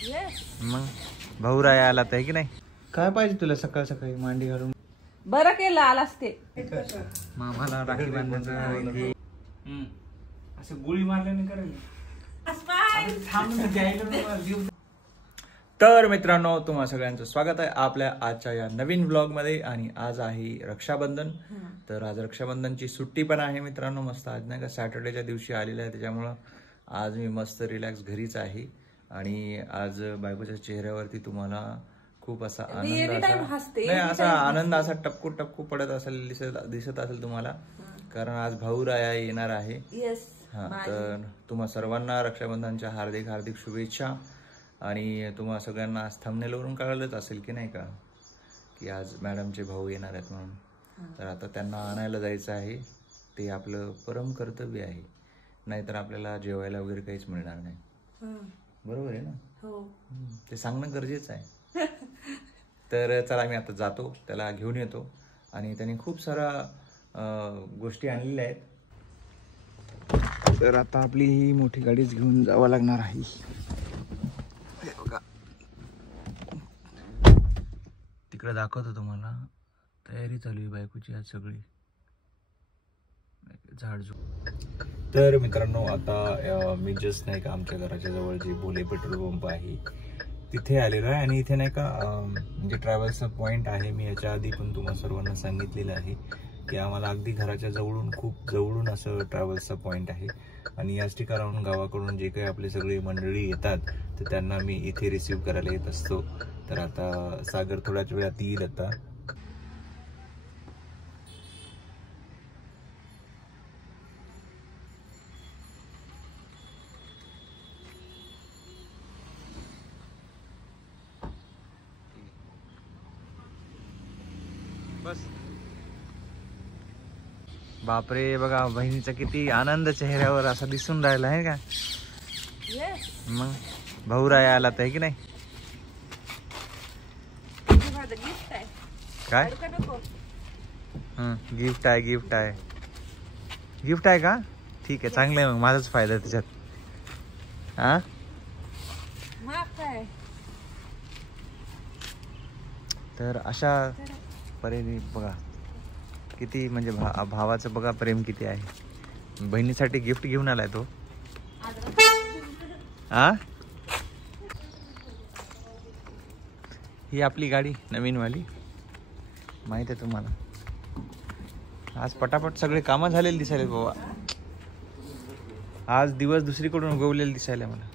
मग भाऊराया आला तर की नाही. काय पाहिजे तुला सकाळ सकाळी मांडी घालून. बरं केलं आलास ते. मामाला राखी बांधायचं असं गोळी मारल्याने करेल. तर मित्रांनो, तुम्हा सगळ्यांचं स्वागत आहे आपल्या आजच्या या नवीन ब्लॉग मध्ये. आणि आज आहे रक्षाबंधन. तर आज रक्षाबंधनची सुट्टी पण आहे मित्रांनो. मस्त आज नाही का सॅटर्डेच्या दिवशी आलेलं आहे, त्याच्यामुळं आज मी मस्त रिलॅक्स घरीच आहे. आणि आज बायकोच्या चेहऱ्यावरती तुम्हाला खूप असा आनंद असा टपकू टपकू पडत असेल, दिसत असेल तुम्हाला, कारण आज भाऊराया येणार आहे. हा, तर तुम्हा सर्वांना रक्षाबंधनच्या हार्दिक हार्दिक शुभेच्छा. आणि तुम्हा सगळ्यांना आज थंबनेलवरून कळलंच असेल की नाही का, की आज मॅडमचे भाऊ येणार आहेत म्हणून. तर आता त्यांना आणायला जायचं आहे, ते आपलं परम कर्तव्य आहे. नाहीतर आपल्याला जेवायला वगैरे काहीच मिळणार नाही. बरोबर आहे ना. ते सांगणं गरजेचं आहे. तर चला, मी आता जातो, त्याला घेऊन येतो. आणि त्यांनी खूप सारा गोष्टी आणलेल्या आहेत. तर आता आपली ही मोठी गाडीच घेऊन जावं लागणार आहे. तिकडे दाखवतो तुम्हाला, तयारी चालू आहे बायकोची आज सगळी झाडझूड. तर मित्रांनो, आता मी जस्ट नाही का आमच्या घराच्या जवळ जे भोले पेट्रोल पंप आहे तिथे आलेलो आहे. आणि इथे नाही का म्हणजे ट्रॅव्हल्सचा पॉईंट आहे. मी याच्या आधी पण तुम्हाला सर्वांना सांगितलेलं आहे की आम्हाला अगदी घराच्या जवळून, खूप जवळून असं ट्रॅव्हल्सचा पॉईंट आहे. आणि याच ठिकाणाहून गावाकडून जे काही आपले सगळे मंडळी येतात तर त्यांना मी इथे रिसीव्ह करायला येत असतो. तर आता सागर थोड्याच वेळात येईल. आता बस. बापरे, बघा बहिणीचा किती आनंद चेहऱ्यावर असा दिसून राहिला आहे का. मग भाऊराया आला तर की नाही. काय गिफ्ट आहे, गिफ्ट आहे, गिफ्ट आहे का. ठीक आहे, चांगलं आहे. मग माझाच फायदा त्याच्यात. हा, तर अशा परीने बघा किती म्हणजे भावाचं बघा प्रेम किती आहे. बहिणीसाठी गिफ्ट घेऊन आलाय तो. हा, ही आपली गाडी नवीन वाली, माहित आहे तुम्हाला. आज पटापट सगळे कामं झालेले दिसायले बाबा. आज दिवस दुसरीकडून उगवलेले दिसायला मला.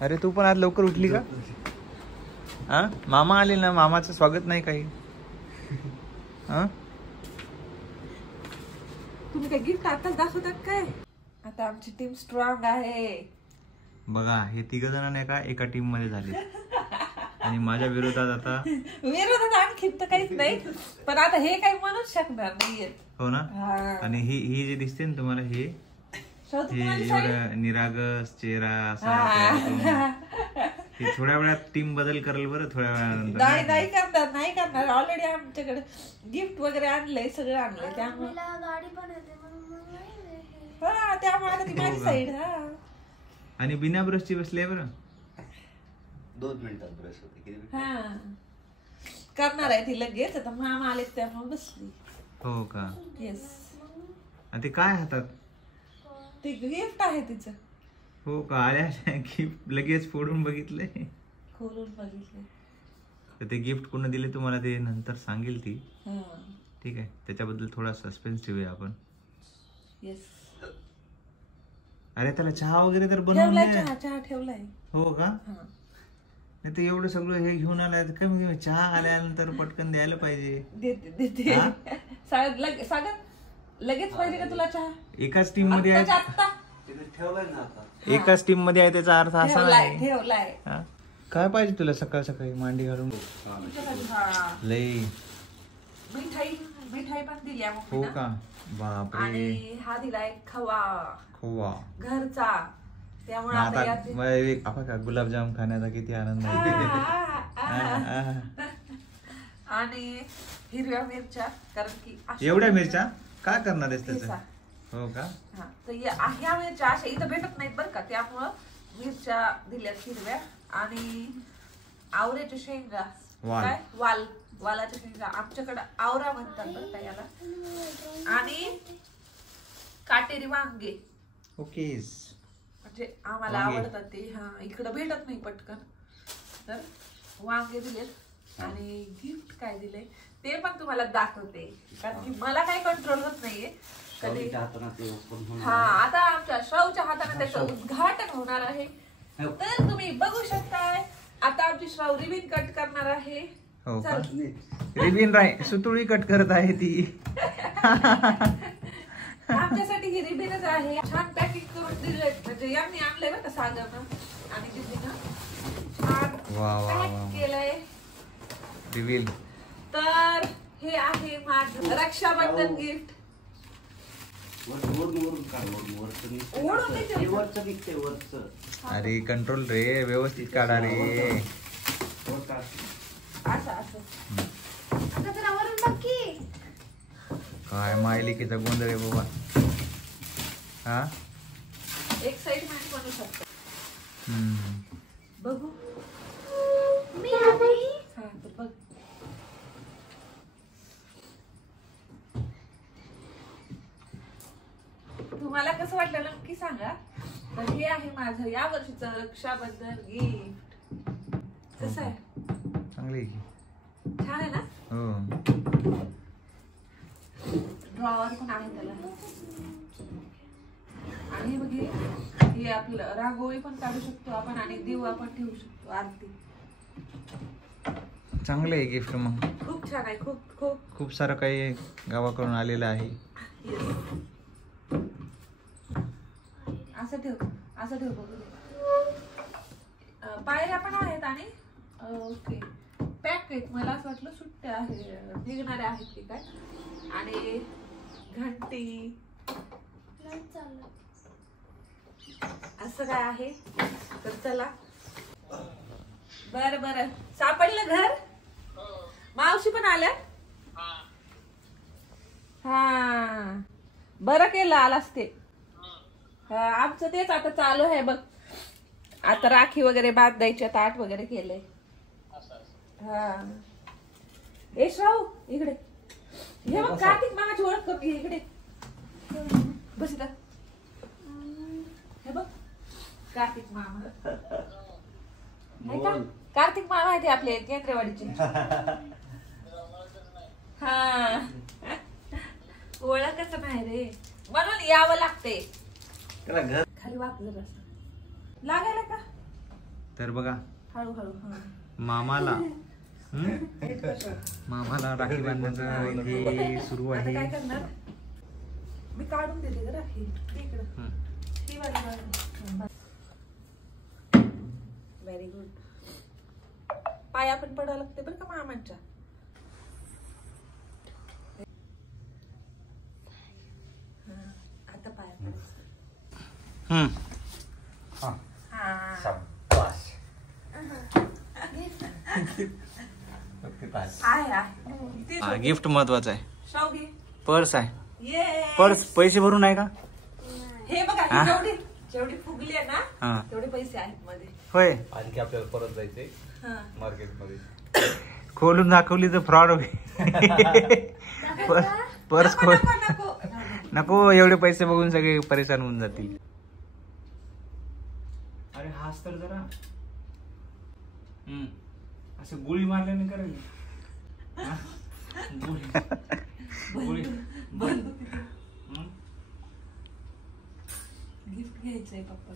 अरे तू पण आज लवकर उठली का. हा, मामा आले ना, मामाचं स्वागत नाही काही. हा, तुम्ही काय गिफ्ट आताच दाखवतात काय. आता आमची टीम स्ट्रॉंग आहे बघा. हे तिघ जण नाही का एका टीम मध्ये झाले. आणि माझ्या विरोधात आता आणखी तर काहीच नाही, पण आता हे काही म्हणूच शकणार नाहीये. हो ना. आणि ही जे दिसते ना तुम्हाला, हे एवढं निरागस चेहरा असा, हे थोड्या वेळात टीम बदल करेल बरं. थोड्या वेळानंतर नाही करणार. ऑलरेडी आमच्याकडे गिफ्ट वगैरे आणलंय, सगळं आणलंय, त्यामुळे गाडी पण येते त्यामुळे आता ती माझी साईड. आणि बिना ब्रशची बसली आहे बरं. 2 मिनिटात ब्रश होते. करणार आहे ती लगेच. आता मामा आले त्यामुळे बसली. हो का. येस. आणि ते काय हातात. ते गिफ्ट आहे तिचं. हो का. आल्या गिफ्ट लगेच फोडून बघितले, खोलून बघितले. तर ते गिफ्ट कोण दिले तुम्हाला ते नंतर सांगेल ती. ठीक आहे, त्याच्याबद्दल थोडा सस्पेन्स ठेवूया आपण. येस. अरे त्याला चहा वगैरे तर बनवलाय. चहा ठेवलाय. हो का. नाही ते एवढं सगळं हे घेऊन आलाय, कमी चहा आल्यानंतर पटकन द्यायला पाहिजे. देते. सागर लगेच पाहिजे का तुला चहा. एकाच टीम मध्ये आहे, एकाच टीम मध्ये आहे, त्याचा अर्थ असा नाही. ठेवलाय. काय पाहिजे तुला सकाळ सकाळी मांडी घालून. लई मिठाई पण दिली. हो का. बापरे. आणि हा दिलाय खवा घरचा. त्यामुळे आपण का गुलाबजाम खाण्याचा किती आनंद आहे. आणि हिरव्या मिरच्या, कारण की एवढ्या मिरच्या काय करणार आहेस त्याचं. हो का. तर ह्या मिरच्या अशा इथं भेटत नाहीत बरं का, त्यामुळं मिरच्या दिल्यात हिरव्या आणि आवऱ्याच्या शेंगा वाल. काय वालाच्या शेंगा आमच्याकडे आवरा म्हणतात बरं का याला आणि काटेरी वांगे. ओके. म्हणजे आम्हाला आवडतात ते. हा इकडं भेटत नाही पटकन. तर वांगे दिलेत आणि गिफ्ट काय दिले ते पण तुम्हाला दाखवते कारण की मला काही कंट्रोल होत नाहीये कधी. हा आता आमच्या श्रावच्या हाताने त्याचं उद्घाटन होणार आहे तर तुम्ही बघू शकताय. आता आमची श्राव रिबीन कट करणार आहे. हो का? रिबीन नाही सुतुळी कट करत आहे ती. आमच्यासाठी ही रिबीनच आहे. छान पॅकिंग करून दिले म्हणजे यांनी आणलंय बरं का सागरनं आणि दिदीनं छान पॅक केलंय रिवील. तर हे आहे माझं रक्षाबंधन गिफ्ट. अरे कंट्रोल रे व्यवस्थित काढा रे. काय मायलिकीचा गोंधळ आहे बाबा. हा एक्साइटमेंट बनू शकतो. बघू मी आधी हा तर बघ. तुम्हाला कसं वाटलं नक्की सांगा. तर हे आहे माझं या वर्षीचं रक्षाबंधन गिफ्ट. कसं आहे? चांगली छान आहे ना. हो. ड्रॉवर पण आहे त्याला आणि बघे हे आपलं रांगोळी पण काढू शकतो आपण आणि दिवा पण ठेवू शकतो आरती. चांगलं आहे गिफ्ट. मग खूप छान आहे. खूप खूप खूप सारं काही गावाकडून आलेलं आहे. असं ठेव बघू. पायऱ्या पण आहेत आणि ओके पॅक आहेत. मला असं वाटलं सुट्ट्या आहे निघणाऱ्या आहेत की काय. आणि घंटी असं काय आहे. तर चला बरं सापडलं घर. मावशी पण आल्या. हा बरं केलं आलास ते. आमचं तेच आता चालू आहे बघ. आता राखी वगैरे बांधायचे ताट वगैरे केलंय. हा ए श्राव इकडे हे बघ कार्तिक मामाची ओळख करून घे. इकडे बस इथं. हे बघ कार्तिक मामा नाही का. कार्तिक मामा आहे ते आपले केंद्रवाडीचे. हा ओळखच नाही रे म्हणून यावं लागते. खाली वाक जरा लागायला का. तर बघा हळूहळू मामाला राखी बांधण्याचं हे सुरू आहे. काय करणार मी काढून देते ग राखी. Very good. पाया पण पडावं लागते बरं का मामांच्या. आता पाया पडायचं. गिफ्ट महत्वाचं आहे. शावगी पर्स आहे. पर्स पैसे भरून आहे का. हे बघा जेवढी फुगली आहे ना तेवढे पैसे आहेत मध्ये. होय. आणखी आपल्याला परत जायचंय मार्केटमध्ये. खोलून दाखवली तर फ्रॉड होईल. पर्स खोल नको. एवढे पैसे बघून सगळे परेशान होऊन जातील. अरे हाच तर जरा असं गोळी मारल्याने करेल. गिफ्ट घ्यायचंय पप्पा.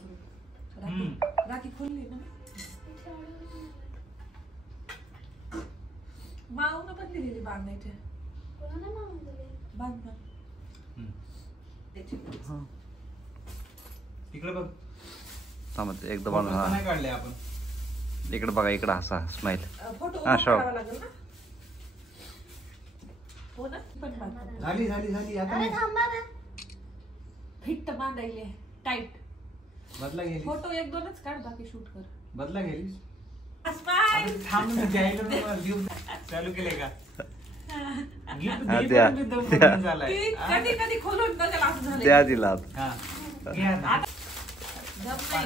राखी खोलली ना. माऊन पण दिलेली बांधायच्या. बांध तिकडे बघ. एकदम नाही काढले आपण. इकडे बघा. इकडे हसा स्माइल. फोटो हा काढावा लागेल ना. हो ना पण झाली आता फिट बांधायले टाईट. बदला गेली. फोटो 1-2च काढ बाकी शूट कर. बदला गेलीस. स्माइल चालू केले का. कधी खोलून बघायला असं झालं. त्या दिला. काय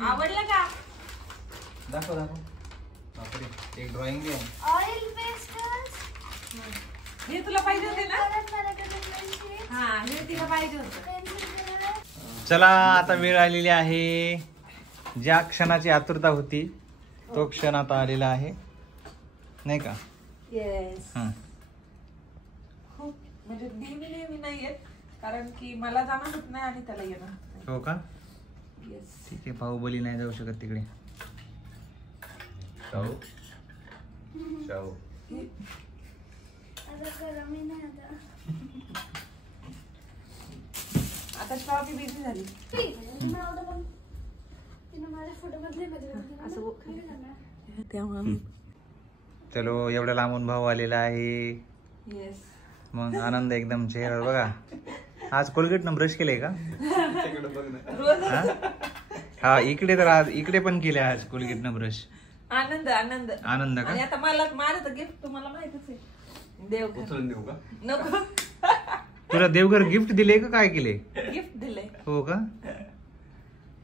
आवडलं का? दाखव दाखव. बापरे, एक ड्रॉइंग घे. Oil pastels. हे तुला पाहिजे होते ना? परत मला पेन्सिल. हा, हे तिला पाहिजे होतं. Pencil colour. चला आता वेळ आलेली आहे. ज्या क्षणाची आतुरता होती तो क्षण आता आलेला आहे, नाही का? येस. हं. खूप म्हणजे नेहमी नाही येत, कारण की मला जाणं होत नाही आणि त्याला येणं होत नाही. हो का? येस. ठीक आहे, बाहुबली नाही जाऊ शकत तिकडे. शाहू शाहू आता करा मी नाही आता. आता श्रावणी बिझी झाली. तिनं माझ्या फोटो बदले असं त्यामुळे चलो, एवढ्या लांबून भाऊ आलेला आहे. येस. मग आनंद एकदम चेहऱ्यावर बघा. आज कोलगेटनं ब्रश केलंय का? रोज हा, इकडे तर आज इकडे पण केले आज कोलगेटनं ब्रश. आनंद आनंद आनंद आणि का? आता माझं तर गिफ्ट तुम्हाला माहितच आहे. देव उचलून देऊ का? नको. तुला देवघर गिफ्ट दिले का काय केले? गिफ्ट दिलंय. हो का?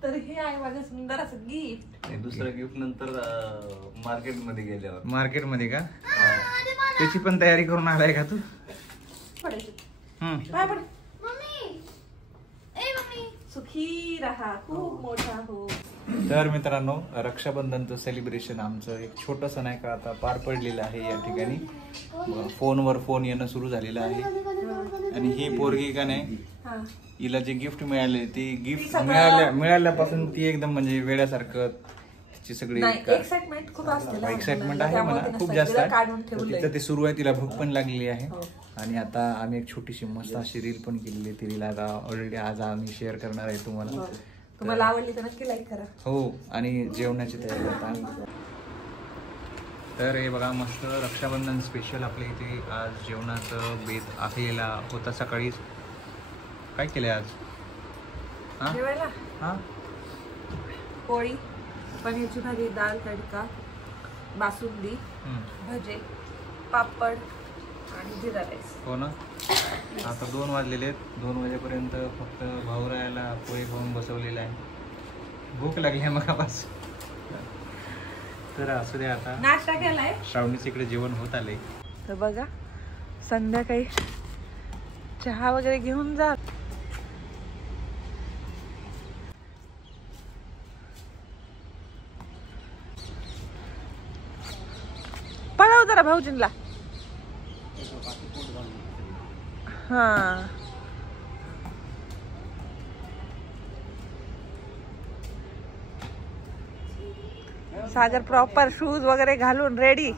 तर हे आहे माझं सुंदर असं गिफ्ट. नाही, दुसरं गिफ्ट नंतर मार्केट मध्ये गेल्यावर. मार्केटमध्ये का? त्याची पण तयारी करून आलाय का तू? पडायचं. हम्म. बाय पड. मम्मी. ए मम्मी. सुखी राहा, खूप मोठा हो. तर मित्रांनो, रक्षाबंधनचं सेलिब्रेशन आमचं एक छोटंसं नाही का आता पार पडलेलं आहे या ठिकाणी. फोनवर फोन येणं सुरू झालेलं आहे. आणि ही पोरगी का नाही, हा. हिला जे गिफ्ट मिळाले ते गिफ्ट ती सगळं- मिळाल्यापासून ती एकदम म्हणजे वेड्यासारखं तिची सगळी नाही, एक्साइटमेंट खूप असते लहान एक्साइटमेंट मुलांना. आहे त्यामुळे म्हणा, तिनं खूप सगळं जास्त आहे. काढून तर ठेवलंय. तिचं ते सुरू आहे, तिला भूक पण लागलेली आहे. हो. आणि आता आम्ही एक छोटीशी मस्त अशी रील पण केलेली आहे. ती रील आता ऑलरेडी आज आम्ही शेअर करणार आहे तुम्हाला. हो. तुम्हाला आवडली तर नक्की लाईक करा. हो, आणि जेवणाची तयारी आता. तर हे बघा, मस्त रक्षाबंधन स्पेशल आपल्या इथे आज जेवणाचं बेत आखलेला होता सकाळीच. काय केलंय आज? हा जेवायला हा पोळी, पनीरची भाजी, दाल तडका, बासुंदी, हम्म. भजे, पापड आणि जिरा राईस. हो ना. आता 2 वाजलेले आहेत. 2 वाजेपर्यंत फक्त भाऊरायाला पोहे खाऊन बसवलेलं आहे. भूक लागली आहे मगापासून. तर असू दे, आता नाश्ता केलाय. श्रावणीच इकडे जेवण होत आलंय. तर बघा, संध्याकाळी चहा वगैरे घेऊन जा. पळव जरा भाऊजींला. हा, सागर प्रॉपर शूज वगैरे घालून रेडी.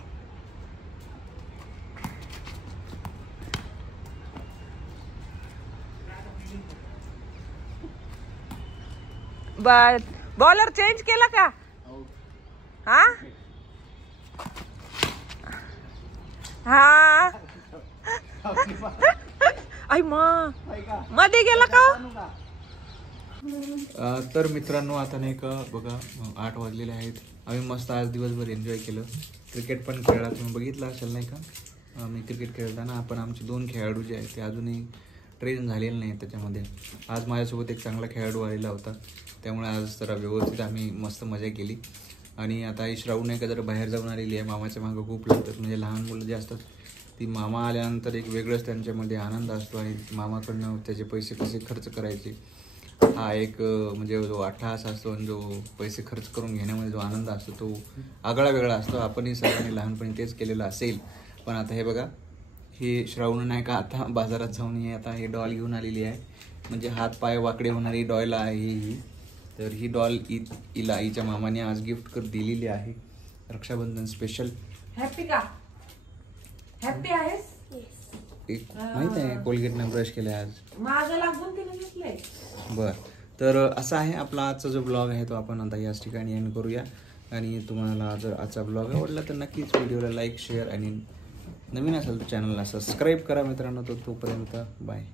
बॉलर चेंज केला का? हा हा. आई मध्ये गेला का? तर मित्रांनो, आता नाही का बघा, 8 वाजलेले आहेत. आम्ही मस्त आज दिवसभर एन्जॉय केलं. क्रिकेट पण खेळला, तुम्ही बघितलं असेल नाही का? मी क्रिकेट खेळताना आपण आमचे 2 खेळाडू जे आहेत ते अजूनही ट्रेन झालेले नाही त्याच्यामध्ये. आज माझ्यासोबत एक चांगला खेळाडू आलेला होता, त्यामुळे आज जरा व्यवस्थित आम्ही मस्त मजा केली. आणि आता ही श्रावण नाही का जरा बाहेर जाऊन आलेली आहे. मामाच्या मागं खूप लागतात, म्हणजे लहान मुलं जे असतात ती मामा आल्यानंतर एक वेगळंच त्यांच्यामध्ये आनंद असतो. आणि मामाकडनं त्याचे पैसे कसे खर्च करायचे हा एक म्हणजे जो अट्टहास असतो आणि जो पैसे खर्च करून घेण्यामध्ये जो आनंद असतो तो आगळा वेगळा असतो. आपणही सगळ्यांनी लहानपणी तेच केलेलं असेल. पण आता हे बघा, ही श्रावण नाही का आता बाजारात जाऊन ही आता ही डॉल घेऊन आलेली आहे. म्हणजे हात पाय वाकडे होणारी डॉल आहे ही. तर ही डॉल हिला हिच्या मामाने आज गिफ्ट कर दिलेली आहे, रक्षाबंधन स्पेशल. हॅपी का? हॅपी आहेस? एक माहित आहे कोलगेटनं ब्रश केलं आज. माझं लागून तिने घेतलंय. बर, तर असा आहे आपला आजचा जो ब्लॉग आहे तो आपण आता याच ठिकाणी एंड करूया. आणि तुम्हाला जर आजचा ब्लॉग आवडला तर नक्कीच व्हिडिओला लाईक, शेअर आणि नवीन असेल तर चॅनलला सबस्क्राईब करा मित्रांनो. तोपर्यंत बाय.